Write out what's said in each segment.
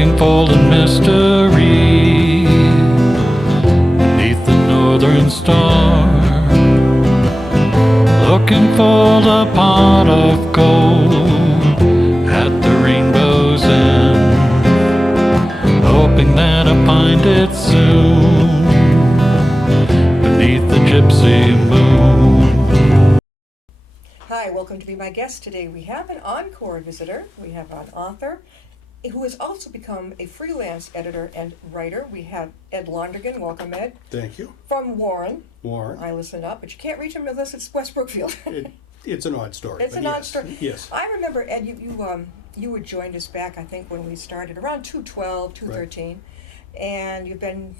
looking for the mystery beneath the northern star, looking for the pot of gold at the rainbow's end, hoping that I find it soon beneath the gypsy moon. Hi, welcome to Be My Guest. Today we have an encore visitor. We have an author who has also become a freelance editor and writer. We have Ed Lundergan. Welcome, Ed. Thank you. From Warren. Warren. I listen up, but you can't reach him unless it's West Brookfield. It's an odd story. It's an odd story. Yes. I remember, Ed, you had joined us back, I think, when we started, around 212, 213. Right. And you've been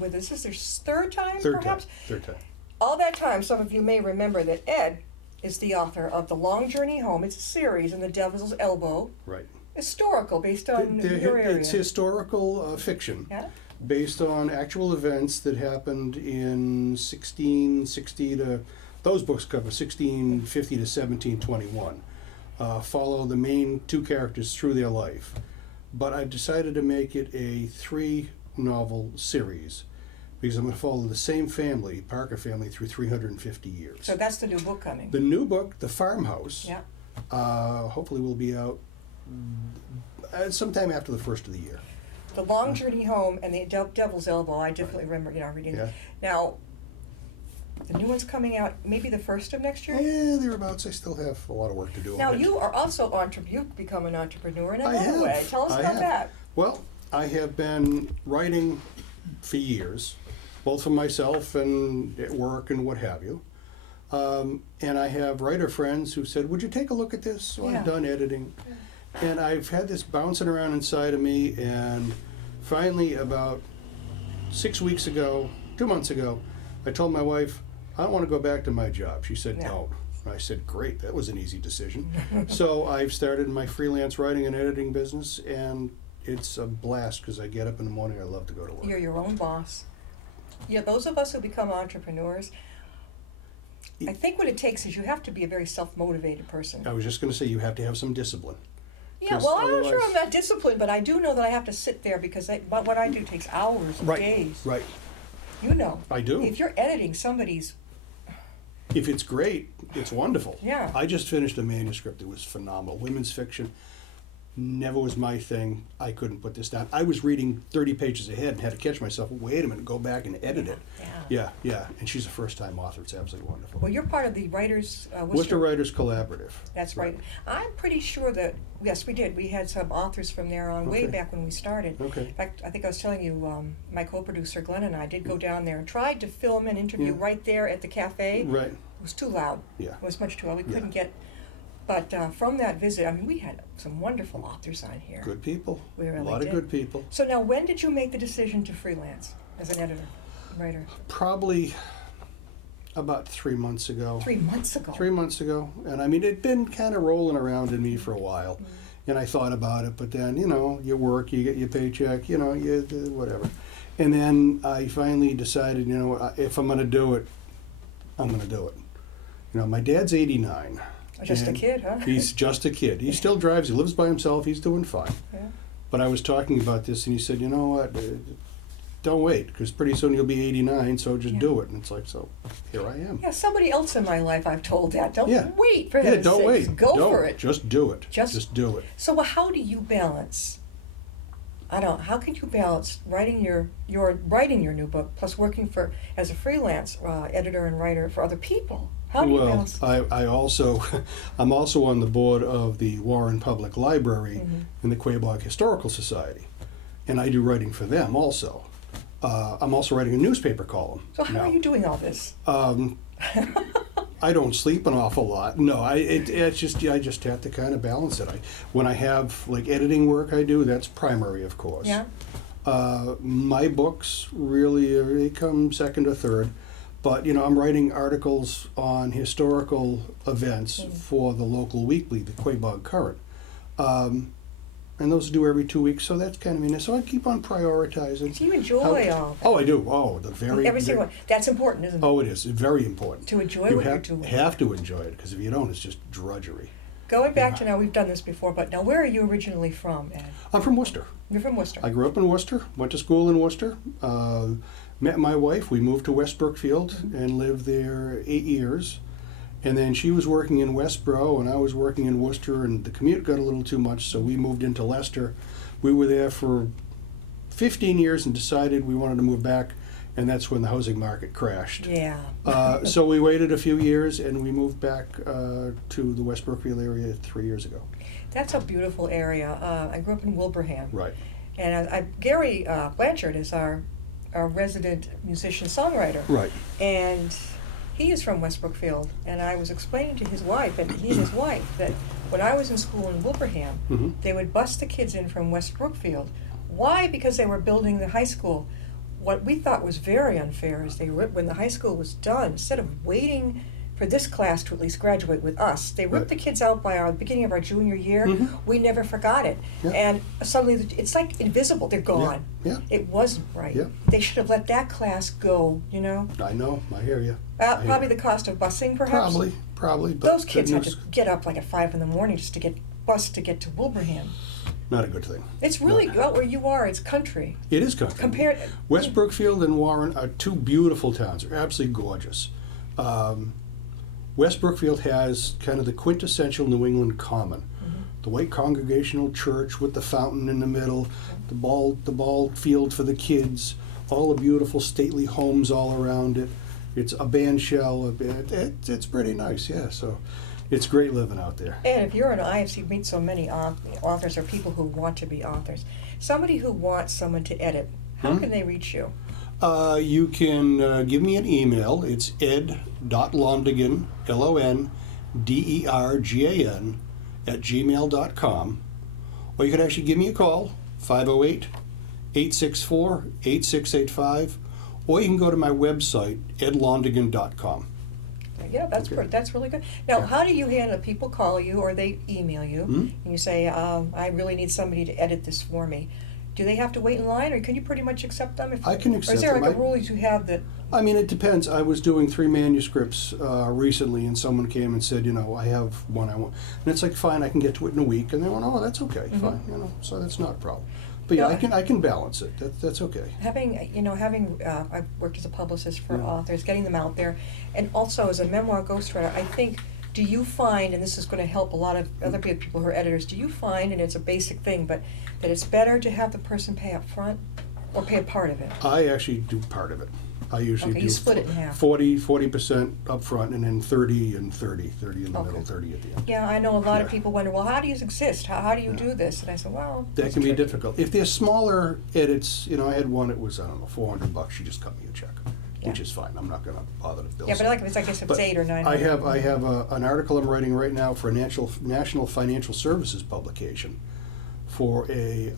with us. This is your third time, perhaps? Third time. All that time, some of you may remember that Ed is the author of The Long Journey Home. It's a series in the Devil's Elbow. Right. Historical, based on your area. It's historical fiction, based on actual events that happened in 1660 to, those books cover 1650 to 1721. Follow the main two characters through their life. But I decided to make it a 3-novel series because I'm going to follow the same family, Parker family, through 350 years. So that's the new book coming. The new book, The Farmhouse, hopefully will be out sometime after the first of the year. The Long Journey Home and the Devil's Elbow, I definitely remember reading them. Now, the new one's coming out maybe the first of next year? Yeah, thereabouts. I still have a lot of work to do now, on it. you are also you've become an entrepreneur in another way. Tell us about that. Well, I have been writing for years, both for myself and at work and what have you. And I have writer friends who said, would you take a look at this? So I've done editing. And I've had this bouncing around inside of me, and finally about 6 weeks ago, 2 months ago, I told my wife, I don't want to go back to my job. She said, no. I said, great, that was an easy decision. So I've started my freelance writing and editing business, and it's a blast because I get up in the morning, I love to go to work. You're your own boss. Yeah, those of us who become entrepreneurs, I think what it takes is you have to be a very self-motivated person. I was just going to say, you have to have some discipline. Yeah, well, I'm not sure I'm that disciplined, but I do know that I have to sit there because what I do takes hours and days. Right. You know. I do. If you're editing somebody's... If it's great, it's wonderful. Yeah. I just finished a manuscript that was phenomenal. Women's fiction never was my thing. I couldn't put this down. I was reading 30 pages ahead and had to catch myself. Wait a minute, go back and edit it. Yeah. And she's a first-time author. It's absolutely wonderful. Well, you're part of the Writers... Worcester Writers Collaborative. That's right. I'm pretty sure that, yes, we did. We had some authors from there on way back when we started. Okay. In fact, I think I was telling you, my co-producer Glenn and I did go down there and tried to film an interview right there at the cafe. Right. It was too loud. Yeah. It was much too loud. We couldn't get... But from that visit, I mean, we had some wonderful authors on here. Good people. We really a lot did. of good people. So now, when did you make the decision to freelance as an editor, writer? Probably about 3 months ago. 3 months ago? 3 months ago. And I mean, it'd been kind of rolling around in me for a while. And I thought about it, but then, you work, you get your paycheck, you whatever. And then I finally decided, if I'm going to do it, I'm going to do it. My dad's 89. Just a kid, huh? He's just a kid. He still drives. He lives by himself. He's doing fine. Yeah. But I was talking about this, and he said, you know what, don't wait, because pretty soon you'll be 89, so just do it. And it's like, so here I am. Yeah, somebody else in my life I've told that. Don't wait for heaven's don't sakes. wait. Go for it. Just do it. Just do it. So how do you balance? How can you balance writing your new book plus working as a freelance editor and writer for other people? How do you balance? I'm also on the board of the Warren Public Library and the Quabog Historical Society, and I do writing for them also. I'm also writing a newspaper column. So how are you doing all this? I don't sleep an awful lot. No, I just have to kind of balance it. When I have editing work I do, that's primary, of course. Yeah. My books really they come second or third, but I'm writing articles on historical events for the local weekly, the Quabog Current. And those due every 2 weeks, so that's kind of neat. So I keep on prioritizing. So you enjoy all that? Oh, I do. Oh, every single one. That's important, isn't it? Oh, it is. It's very important. To enjoy what you're doing. You have to enjoy it, because if you don't, it's just drudgery. Going back to now, we've done this before, but now where are you originally from, Ed? I'm from Worcester. You're from Worcester. I grew up in Worcester, went to school in Worcester, met my wife. We moved to West Brookfield and lived there 8 years. And then she was working in Westboro and I was working in Worcester, and the commute got a little too much, so we moved into Leicester. We were there for 15 years and decided we wanted to move back, and that's when the housing market crashed. Yeah. So we waited a few years and we moved back to the West Brookfield area 3 years ago. That's a beautiful area. I grew up in Wilbraham. Right. And Gary Blanchard is our resident musician-songwriter. Right. And he is from West Brookfield. And I was explaining to his wife, and he and his wife, that when I was in school in Wilbraham, Mm-hmm. they would bus the kids in from West Brookfield. Why? Because they were building the high school. What we thought was very unfair is when the high school was done, instead of waiting for this class to at least graduate with us, they ripped Right. the kids out by the beginning of our junior year. Mhm. We never forgot it. Yeah. And suddenly it's like invisible. They're gone. Yeah. It wasn't right. Yeah. They should have let that class go, you know? I know. I hear you. Probably the cost of busing, perhaps. Probably. But Those kids had goodness, to get up like at 5 a.m. just to get bused to get to Wilbraham. not a good thing. It's really well where you are. It's country. It is country. Compared. West Brookfield and Warren are two beautiful towns. They're absolutely gorgeous. West Brookfield has kind of the quintessential New England common. Mm-hmm. The white congregational church with the fountain in the middle, the ball field for the kids, all the beautiful stately homes all around it. It's a band shell. It's pretty nice, yeah. So it's great living out there. And if you're an IFC, you meet so many authors or people who want to be authors. Somebody who wants someone to edit, how can they reach you? You can give me an email. It's ed.londergan, LONDERGAN, @gmail.com. Or you can actually give me a call, 508-864-8685. Or you can go to my website, edlondergan.com. Yeah, that's Okay. that's really good. Now, Yeah. how do you handle it? People call you or they email you, Hmm? and you say, I really need somebody to edit this for me. Do they have to wait in line, or can you pretty much accept them? I can accept Or is there them. like a rule you have that? I mean, it depends. I was doing 3 manuscripts recently, and someone came and said, I have one I want. And it's like, fine, I can get to it in a week. And they went, oh, that's okay, fine, so that's not a problem. But yeah, No, I can balance it. That's okay. Having I've worked as a publicist for Yeah. authors, getting them out there, and also as a memoir ghostwriter, I think, do you find, and this is going to help a lot of other people who are editors, do you find, and it's a basic thing, but that it's better to have the person pay up front or pay a part of it? I actually do part of it. I usually Okay, do you split it in half. 40% up front, and then 30 in the Okay. middle, 30 at the end. Yeah, I know a lot of Yeah. people wonder, well, how do you exist? How do you Yeah. do this? And I said, well, That it's can be tricky. difficult. If they're smaller edits, I had one, it was, I don't know, $400. She just cut me a check, which Yeah. is fine. I'm not going to bother to bill Yeah, but someone. I guess if But it's 8 or 9. I have an article I'm writing right now for a National Financial Services publication for a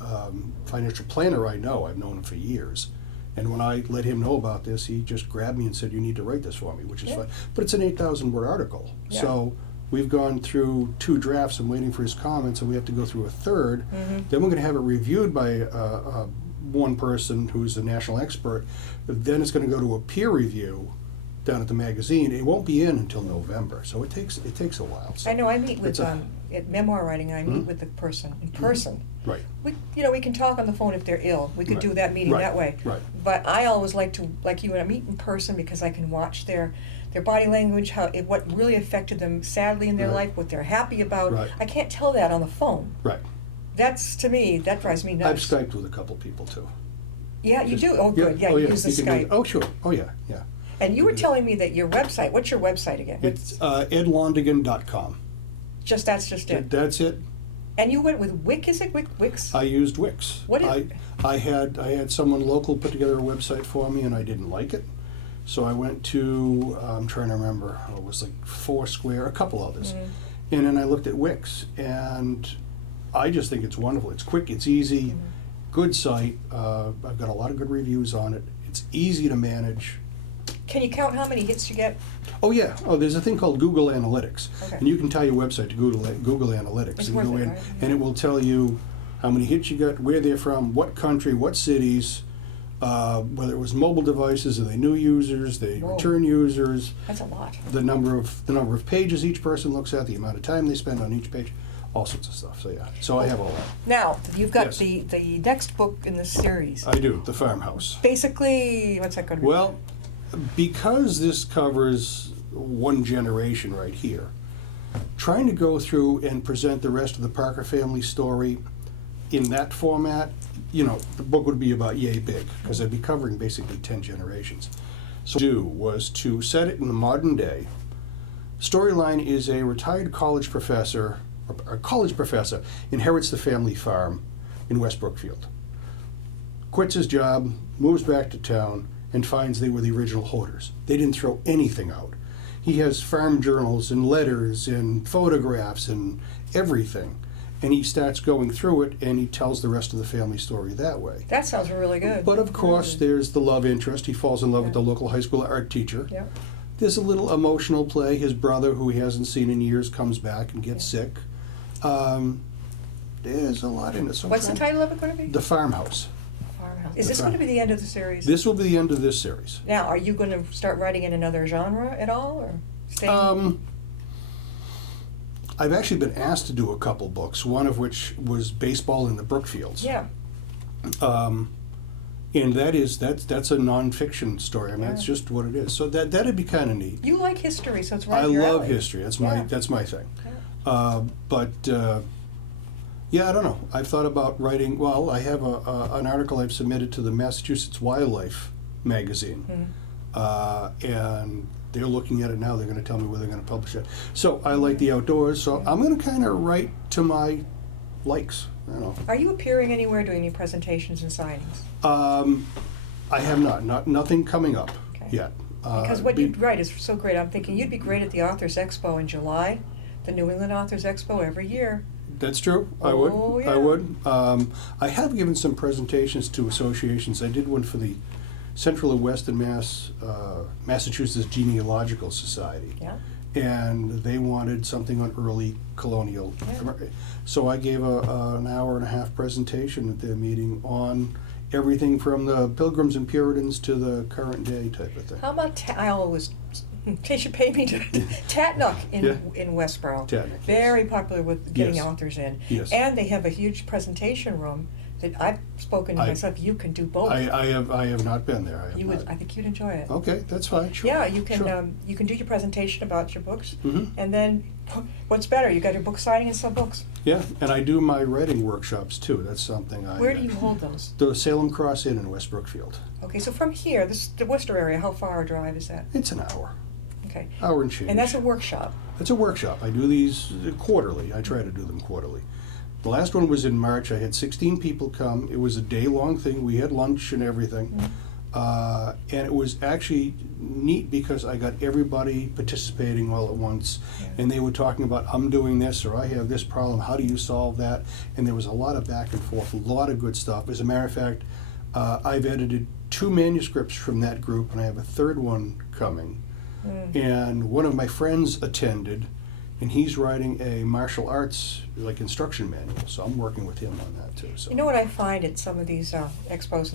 financial planner I know. I've known him for years. And when I let him know about this, he just grabbed me and said, you need to write this for me, which is Yeah. fine. But it's an 8,000 word article. Yeah. So we've gone through 2 drafts. I'm waiting for his comments, and we have to go through a third. Mhm. Then we're going to have it reviewed by one person who's a national expert. Then it's going to go to a peer review down at the magazine. It won't be in until November, so it takes a while. So I know, I meet with, it's a- at memoir writing, I meet Mhm. with the person in person. Right. We can talk on the phone if they're ill. We could Right. do that meeting Right. that way. Right. But I always like you, when I meet in person, because I can watch their body language, what really affected them sadly in their Right. life, what they're happy about. Right. I can't tell that on the phone. Right. That's, to me, that drives me I've nuts. Skyped with a couple people too. Yeah, you Just- do? Oh, good. Yeah, you use the you can do Skype. that. Oh, sure. Oh, yeah, yeah. And you were telling me that your website, what's your website again? It's edlondergan.com. That's just it. That's it. And you went with Wix, is it? Wix? I used Wix. What is- I had someone local put together a website for me, and I didn't like it. So I went to, I'm trying to remember, it was like Foursquare, a couple others. And then I looked at Wix, and I just think it's wonderful. It's quick, it's easy, good site. I've got a lot of good reviews on it. It's easy to manage. Can you count how many hits you get? Oh, yeah. Oh, there's a thing called Google Analytics. Okay. And you can tie your website to Google Analytics. It's and worth go it, in, right? and it will tell you how many hits you got, where they're from, what country, what cities. whether it was mobile devices, are they new users, they Whoa. return users, That's a lot. the number of pages each person looks at, the amount of time they spend on each page, all sorts of stuff. So yeah, so I have all that. Now, you've got Yes. the next book in the series. I do, The Farmhouse. Basically, what's that going to be? Well, because this covers one generation right here, trying to go through and present the rest of the Parker family story in that format, you know, the book would be about yay big, because I'd be covering basically 10 generations. So what I do was to set it in the modern day. Storyline is a retired college professor, inherits the family farm in West Brookfield. Quits his job, moves back to town, and finds they were the original hoarders. They didn't throw anything out. He has farm journals and letters and photographs and everything. And he starts going through it, and he tells the rest of the family story that way. That sounds really good. But of course, there's the love interest. He falls in love with the local high school art teacher. Yeah. There's a little emotional play. His brother, who he hasn't seen in years, comes back and gets sick. There's a lot in it. So What's the title of it going to be? The Farmhouse. Farmhouse. Is this going to be the end of the series? This will be the end of this series. Now, are you going to start writing in another genre at all, or stay? I've actually been asked to do a couple books, one of which was baseball in the Brookfields. Yeah. And that's a nonfiction story. I mean, that's Yeah. just what it is. So that'd be kind of neat. You like history, so it's right I up your love alley. history. That's Yeah. my thing. Yeah. Yeah, I don't know. I've thought about writing. Well, I have an article I've submitted to the Massachusetts Wildlife magazine, and they're looking at it now. They're going to tell me where they're going to publish it. So I like the outdoors. So I'm going to kind of write to my likes. You know. Are you appearing anywhere, doing any presentations and signings? I have nothing coming up Okay. yet. Because what you write is so great. I'm thinking you'd be great at the Authors Expo in July, the New England Authors Expo every year. That's true. I would. Oh, yeah. I would. I have given some presentations to associations. I did one for the Central and Western Massachusetts Genealogical Society. Yeah. And they wanted something on early colonial. Yeah. So I gave an hour and a half presentation at their meeting on everything from the Pilgrims and Puritans to the current day type of thing. How about I always, in case you pay me to Tatnook in Yeah. in Westboro. Tatnook, Very popular with getting Yes. authors in. Yes. And they have a huge presentation room that I've spoken to I- myself. You can do both. I have not been there. I have You would. not. I think you'd enjoy it. Okay, that's fine. Sure. Yeah, you can. Sure. You can do your presentation about your books, Mhm. and then what's better? You got your book signing and some books. Yeah, and I do my writing workshops too. That's something I. Where do you hold those? The Salem Cross Inn in West Brookfield. Okay, so from here, the Worcester area, how far a drive is that? It's an hour, Okay, hour and change. and that's a workshop. It's a workshop. I do these quarterly. I try to do them quarterly. The last one was in March. I had 16 people come. It was a day-long thing. We had lunch and everything. And it was actually neat because I got everybody participating all at once. Yeah. And they were talking about, I'm doing this, or I have this problem, how do you solve that? And there was a lot of back and forth, a lot of good stuff. As a matter of fact, I've edited 2 manuscripts from that group, and I have a third one coming. And one of my friends attended, and he's writing a martial arts instruction manual, so I'm working with him on that too. So You know what I find at some of these expos?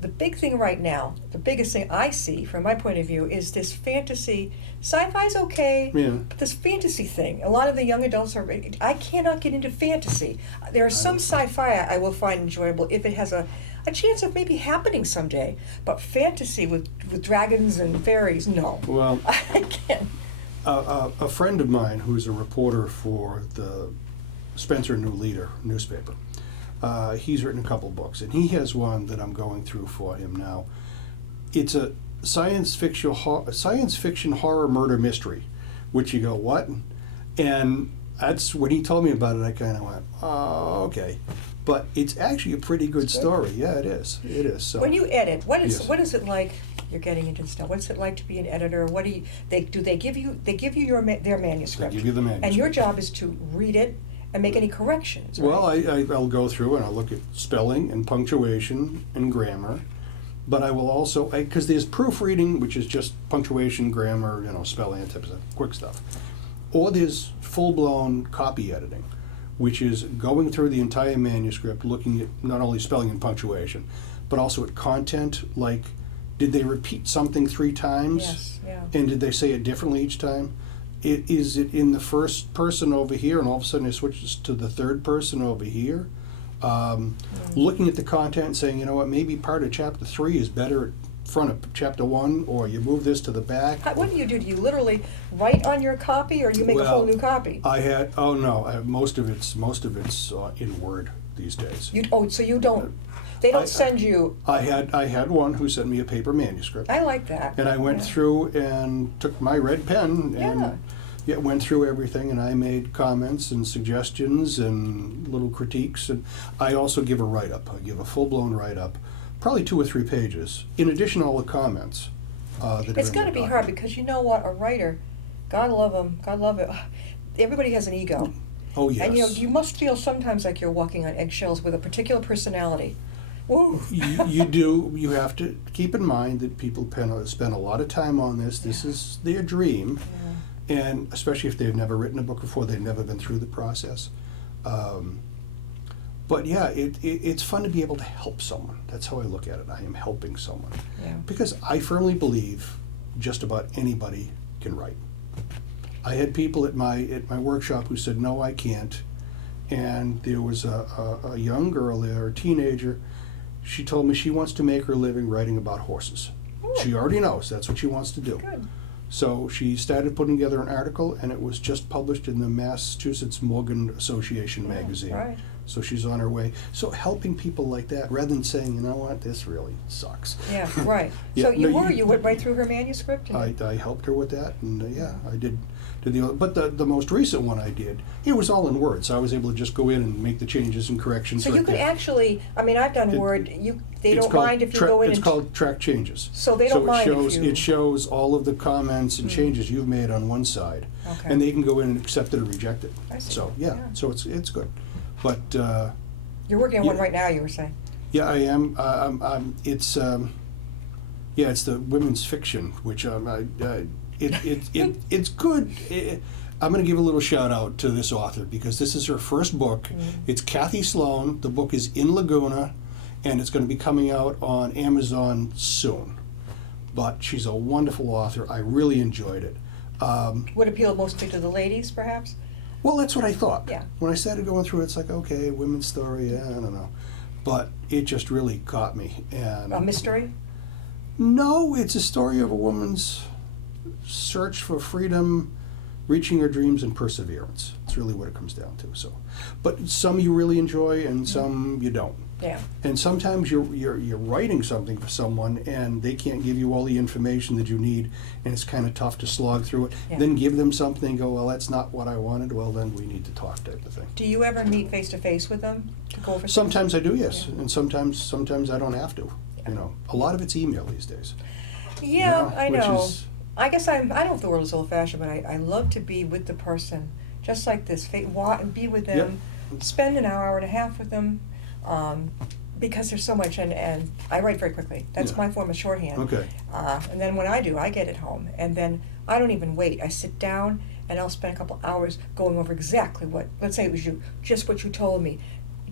The big thing right now, the biggest thing I see from my point of view is this fantasy. Sci-fi's okay, Yeah. but this fantasy thing. A lot of the young adults are. I cannot get into fantasy. There are some sci-fi I will find enjoyable if it has a chance of maybe happening someday. But fantasy with dragons and fairies, no. Well, I can't. a friend of mine who's a reporter for the Spencer New Leader newspaper, he's written a couple books, and he has one that I'm going through for him now. It's a science fiction horror murder mystery, which you go, what? And that's when he told me about it, I kind of went, oh, okay. But it's actually a pretty good story. Yeah, it is. It is. So When you edit, what Yes. is it like? You're getting into stuff. What's it like to be an editor? What do you they give you? They give you their manuscript. They give you the manuscript. And your job is to read it and make any corrections. Right? Well, I'll go through and I'll look at spelling and punctuation and grammar, but I will also, because there's proofreading, which is just punctuation, grammar, spelling, that type of stuff, quick stuff. Or there's full-blown copy editing, which is going through the entire manuscript, looking at not only spelling and punctuation, but also at content, like, did they repeat something 3 times? Yes, yeah. And did they say it differently each time? Is it in the first person over here, and all of a sudden it switches to the third person over here? Looking at the content and saying, you know what, maybe part of chapter 3 is better at front of chapter 1, or you move this to the back. What do? Do you literally write on your copy, or you make a whole new copy? Most of it's in Word these days. So you don't, they don't send you. I had one who sent me a paper manuscript. I like that. And I went through and took my red pen and went through everything, and I made comments and suggestions and little critiques, and I also give a write-up. I give a full-blown write-up, probably 2 or 3 pages, in addition to all the comments that are It's in got to the be hard, document. because you know what, a writer, God love him, God love it. Everybody has an ego. Oh, yes. And you must feel sometimes like you're walking on eggshells with a particular personality. Woo. You do. You have to keep in mind that people spend a lot of time on this. This is their dream. And especially if they've never written a book before, they've never been through the process. But yeah, it's fun to be able to help someone. That's how I look at it. I am helping someone. Yeah. Because I firmly believe just about anybody can write. I had people at my workshop who said, no, I can't. And there was a young girl there, a teenager. She told me she wants to make her living writing about horses. Ooh. She already knows that's what she wants to do. Good. So she started putting together an article, and it was just published in the Massachusetts Morgan Association magazine. Right. So she's on her way. So helping people like that, rather than saying, you know what, this really sucks. Yeah, right. Yeah, So no, you went right through her manuscript? I helped her with that, and I did the other. But the most recent one I did, it was all in Word, so I was able to just go in and make the changes and corrections. So right you could there. actually, I mean, I've done Word, they It's don't called mind if you go in It's and. called track changes. So they don't mind if you. It shows all of the comments and changes you've made on one side, Okay. and they can go in and accept it or reject it. I see. So Yeah. so it's good, but You're working on one yeah. right now, you were saying. yeah, I am. It's the women's fiction, which it's good. I'm going to give a little shout out to this author because this is her first book. It's Kathy Sloan. The book is in Laguna, and it's going to be coming out on Amazon soon. But she's a wonderful author. I really enjoyed it. Would appeal mostly to the ladies, perhaps? Well, that's what I thought. Yeah. When I started going through it, it's like, okay, women's story, I don't know. But it just really caught me. And A mystery? no, it's a story of a woman's search for freedom, reaching her dreams, and perseverance. It's really what it comes down to. So, but some you really enjoy, and some you don't. Yeah. And sometimes you're writing something for someone, and they can't give you all the information that you need, and it's kind of tough to slog through it. Yeah. Then give them something, and go, well, that's not what I wanted. Well, then we need to talk, type of thing. Do you ever meet face to face with them to go over? Sometimes I do, yes, Yeah. and sometimes I don't have to. You know, a lot of it's email these days. Yeah, you I which know. is- I guess I don't know if the world is old fashioned, but I love to be with the person, just like this. Be with them, spend an hour and a half with them, because there's so much, and I write very quickly. That's Yeah. my form of shorthand. Okay. And then when I do, I get it home, and then I don't even wait. I sit down, and I'll spend a couple hours going over exactly what, let's say it was you, just what you told me,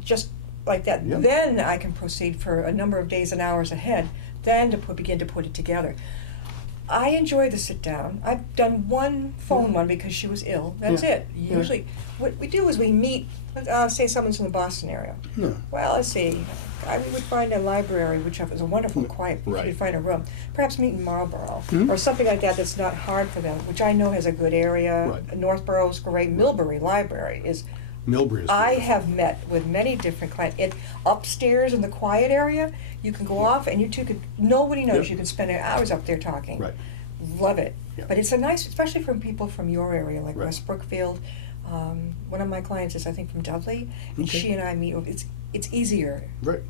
just like that. Yeah. Then I can proceed for a number of days and hours ahead, then to begin to put it together. I enjoy the sit down. I've done one phone one because she was ill. That's Yeah. it. Usually, what we do is we meet. Say someone's in the Boston area. Yeah. Well, let's see. I would find a library, which is a wonderful, quiet. Right. You'd find a room. Perhaps meet in Marlborough Mhm. or something like that. That's not hard for them. Which I know has a good area. Right. Northborough's great. Millbury Library is. Millbury is I beautiful. have met with many different clients. Upstairs in the quiet area, you can go off and you two could. Nobody knows. Yep. You can spend hours up there talking. Right. Love it. Yeah. But it's a nice, especially from people from your area, like Right. West Brookfield. One of my clients is, I think, from Dudley, and Okay. she and I meet. It's easier. Right.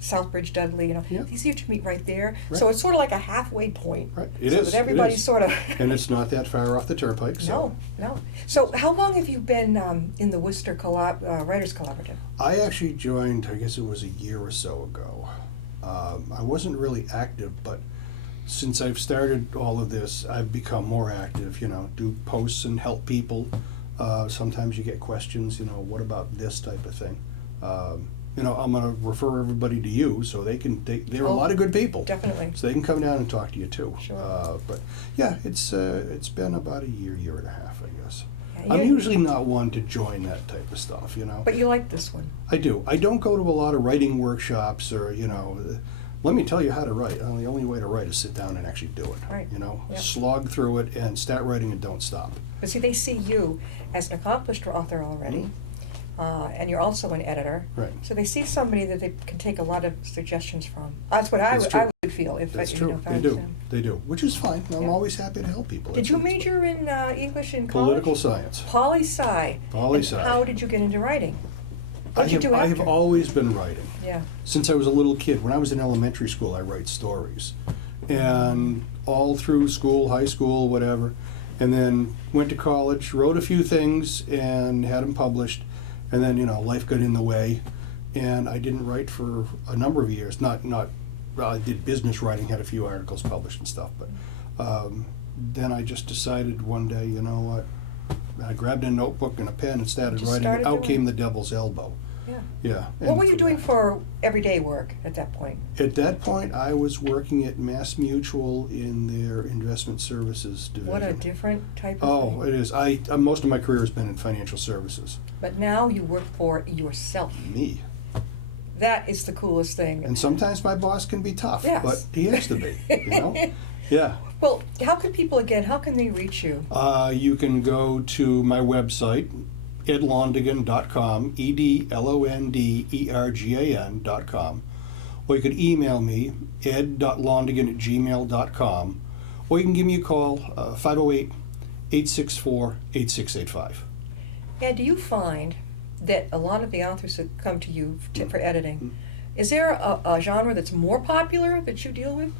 Southbridge, Dudley, Yeah. it's easier to meet right there. Right. So it's sort of like a halfway point. Right. It so is, that everybody's it is. sort of. And it's not that far off the turnpike. So. No. So how long have you been in the Worcester Writers Collaborative? I actually joined, I guess it was a year or so ago. I wasn't really active, but since I've started all of this, I've become more active, do posts and help people. Sometimes you get questions, what about this type of thing? I'm going to refer everybody to you so they're a lot of good people. Definitely. So they can come down and talk to you too. Sure. But yeah, it's been about a year and a half, I guess. Yeah, I'm usually not one to join that type of stuff, But you like this one. I do. I don't go to a lot of writing workshops or, let me tell you how to write. The only way to write is sit down and actually do it. Right. Yep. Slog through it and start writing and don't stop. But see, they see you as an accomplished author already, and you're also an editor. Right. So they see somebody that they can take a lot of suggestions from. That's what I That's would feel if That's I, true. if I They was do. them. They do. Which is fine. I'm Yeah. always happy to help people. Did you It's- major in English in college? Political science. Poli-sci. Poli-sci. And how did you get into writing? What did you do I after? have always been writing. Yeah. Since I was a little kid. When I was in elementary school, I write stories. And all through school, high school, whatever. And then went to college, wrote a few things, and had them published. And then, life got in the way. And I didn't write for a number of years. I did business writing, had a few articles published and stuff. But then I just decided one day, you know what? I grabbed a notebook and a pen and started Just writing. started Out doing came the devil's elbow. Yeah. Yeah. What and were you from doing there- for everyday work at that point? At that point, I was working at Mass Mutual in their investment services division. What a different type of Oh, thing. it is. Most of my career has been in financial services. But now you work for yourself. Me. That is the coolest thing. And sometimes my boss can be tough, Yes. but he has to be, Yeah. Well, how can they reach you? You can go to my website, edlondigan.com, edlondergan.com, or you could email me, ed.londigan@gmail.com, or you can give me a call, 508-864-8685. And do you find that a lot of the authors that come to you for editing, Mm. is there a genre that's more popular that you deal with?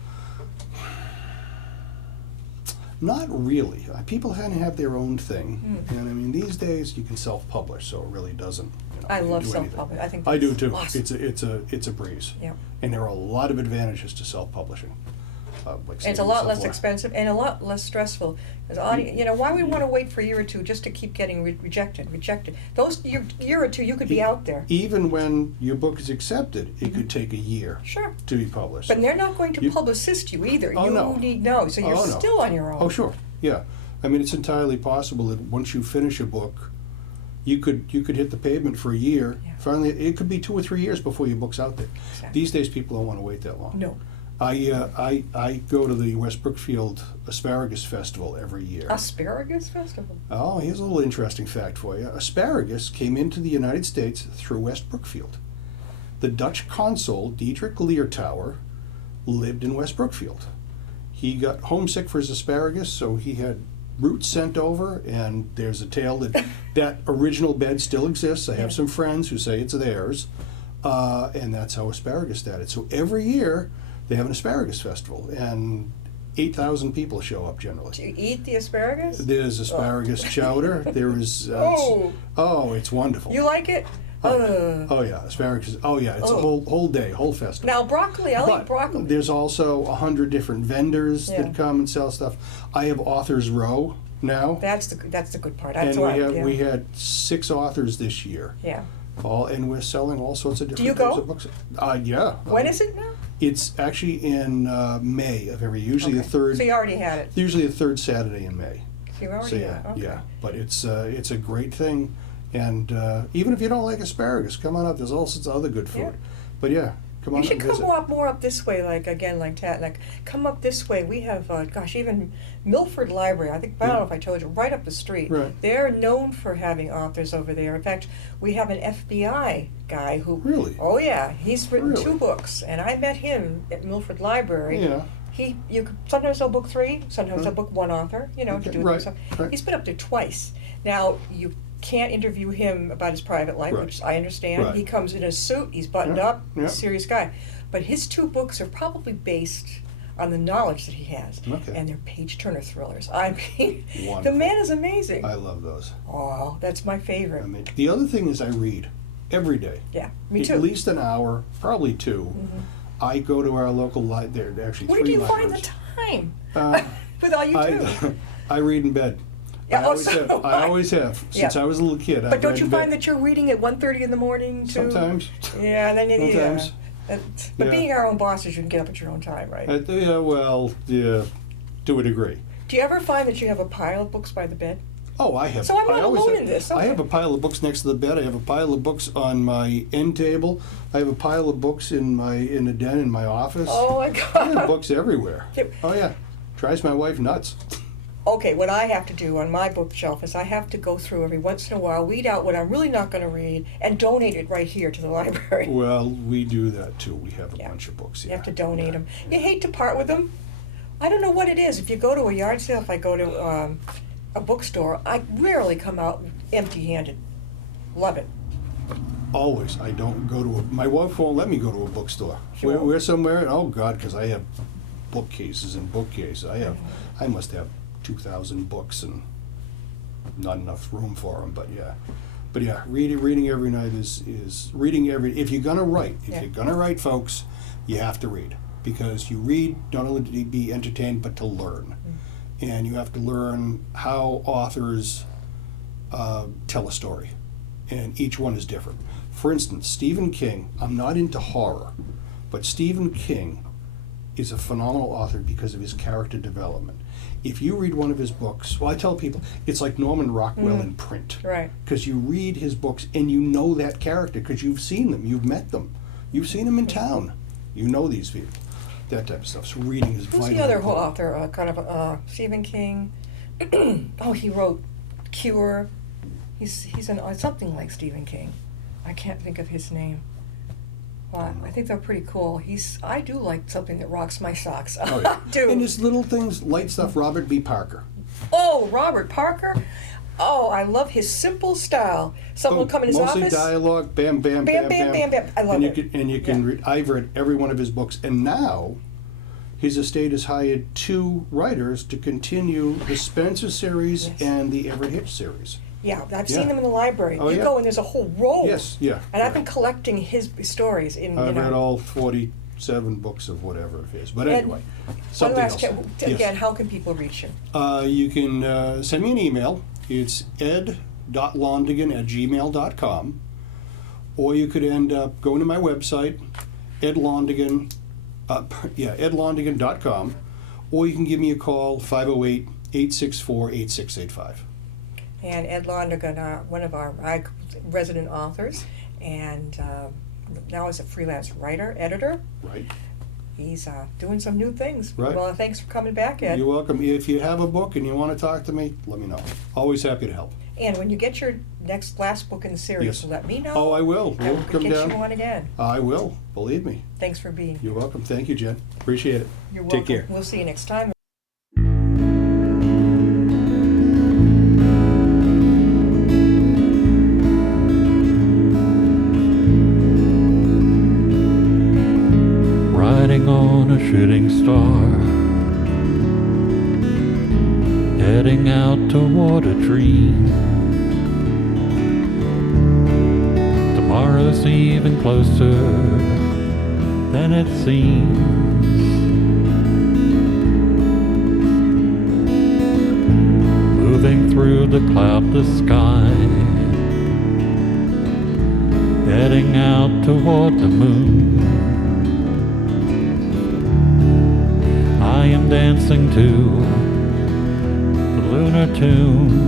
Not really. People kind of have their own thing, Mm. and I mean these days you can self-publish, so it really doesn't. I you love do anything. self-publishing. I think I do that's too. awesome. It's a breeze, Yeah. and there are a lot of advantages to self-publishing. Like And it's a saving lot yourself less a lot. expensive and a lot less stressful. Why we want to wait for a year or two just to keep getting rejected? Those year or two, you could be out there. Even when your book is accepted, it could take a year Sure. to be published. But they're not going to You- publicist you either. Oh, you no. need no. So you're Oh, no. still on your own. Oh, sure. Yeah. I mean, it's entirely possible that once you finish a book, you could hit the pavement for a year. Yeah. Finally, it could be 2 or 3 years before your book's out there. Exactly. These days, people don't want to wait that long. No. I go to the West Brookfield Asparagus Festival every year. Asparagus Festival. Oh, here's a little interesting fact for you. Asparagus came into the United States through West Brookfield. The Dutch consul, Diederik Leertouwer, lived in West Brookfield. He got homesick for his asparagus, so he had roots sent over, and there's a tale that that original bed still exists. I have Yeah. some friends who say it's theirs, and that's how asparagus started. So every year, they have an asparagus festival, and 8,000 people show up generally. Do you eat the asparagus? There's asparagus chowder. There is. It's wonderful. You like it? Oh yeah, asparagus. Oh yeah, it's a whole day, whole festival. Now broccoli, I'll But eat broccoli. there's also 100 different vendors Yeah. that come and sell stuff. I have Authors Row now, That's the good part. and That's why. we had 6 authors this year. Yeah. And we're selling all sorts of different you types go? of books. Yeah. When is it now? It's actually in May of every. Usually the Okay. third. So you already had it. Usually the third Saturday in May. So you already So had it. Okay. yeah. But it's a great thing, and even if you don't like asparagus, come on up. There's all sorts of other good food. Yeah. But yeah, come on You up should and visit. come more up this way, like come up this way. We have, even Milford Library. I don't know if I told you, right up the street. Right. They're known for having authors over there. In fact, we have an FBI guy who. Really? Oh yeah, he's written Really? 2 books, and I met him at Milford Library. Yeah. You could sometimes they'll book 3, sometimes they'll Right. book 1 author. To Okay, do it right, themselves. right. He's been up there twice. Now you can't interview him about his private life, Right. which I understand. Right. He comes in a suit, he's buttoned Yeah, up, yeah. he's a serious guy. But his 2 books are probably based on the knowledge that he has. Okay. And they're page-turner thrillers. I mean, the Wonderful. man is amazing. I love those. Oh, that's my favorite. I mean, the other thing is I read every day. Yeah, me At too. least an hour, probably 2. Mhm. I go to our local library. There are actually Where 3 do you libraries. find the time Uh, with all you do? I read in bed. Yeah, I always have. I always have. Yeah. Since I was a little kid. But don't you find that you're reading at 1:30 in the morning too? Sometimes. Yeah, and then you Sometimes. But Yeah. being our own bosses, you can get up at your own time, right? Yeah, well, yeah, to a degree. Do you ever find that you have a pile of books by the bed? Oh, I have. So I'm not I always alone have, in this. I Okay. have a pile of books next to the bed. I have a pile of books on my end table. I have a pile of books in the den in my office. Oh my I have God. books everywhere. Yep. Oh yeah, drives my wife nuts. Okay, what I have to do on my bookshelf is I have to go through every once in a while, weed out what I'm really not going to read, and donate it right here to the library. Well, we do that too. We have a Yeah. bunch of books. You Yeah. have to donate Yeah. them. You hate to part with them. I don't know what it is. If you go to a yard sale, if I go to a bookstore, I rarely come out empty-handed. Love it. Always. I don't go to my wife won't let me go to a bookstore. She won't? We're somewhere, oh God, because I have bookcases and bookcases. I must have 2,000 books and not enough room for them, but yeah, reading every night is reading if you're gonna write, Yeah. folks, you have to read. Because you read not only to be entertained, but to learn. And you have to learn how authors tell a story. And each one is different. For instance, Stephen King, I'm not into horror, but Stephen King is a phenomenal author because of his character development. If you read one of his books, well, I tell people, it's like Norman Rockwell in print. Right. Because you read his books and you know that character because you've seen them, you've met them. You've seen them in town. You know these people. That type of stuff. So reading is vital. Who's the other author? Stephen King. Oh, he wrote Cure. He's something like Stephen King. I can't think of his name. I think they're pretty cool. I do like something that rocks my socks. Oh, yeah. I do. And there's little things, light stuff. Robert B. Parker. Oh, Robert Parker. Oh, I love his simple style. Someone will come in his Mostly office. dialogue, bam, bam, Bam, bam, bam, bam, bam. I love it. And you can Yeah. read. I've read every one of his books, and now his estate has hired 2 writers to continue the Spencer series Yes. and the Everett Hitch series. Yeah, I've Yeah. seen them in the library. Oh, You yeah. go and there's a whole row. Yes, yeah. And I've been collecting his stories in. I've read all 47 books of whatever it is. But anyway, something else. Again, Yes. how can people reach you? You can send me an email. It's ed.londigan@gmail.com. Or you could end up going to my website, edlondigan.com. Or you can give me a call, 508-864-8685. And Ed Lundergan, one of our resident authors, and now is a freelance writer, editor. Right. He's doing some new things. Right. Well, thanks for coming back, Ed. You're welcome. If you have a book and you want to talk to me, let me know. Always happy to help. And when you get your last book in the series, Yes. let me know. Oh, I will. I We'll will come get down. you on again. I will. Believe me. Thanks for being here. You're welcome. Thank you, Jen. Appreciate it. You're welcome. Take care. We'll see you next time. Riding on a shooting star, heading out toward a dream. Tomorrow's even closer than it seems. Moving through the cloudless sky, heading out toward the moon. I am dancing to the lunar tune.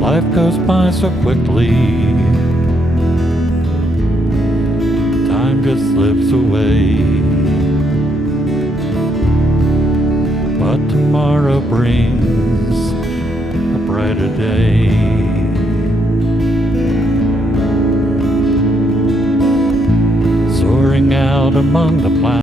Life goes by so quickly, time just slips away. But tomorrow brings a brighter day. Soaring out among the planets.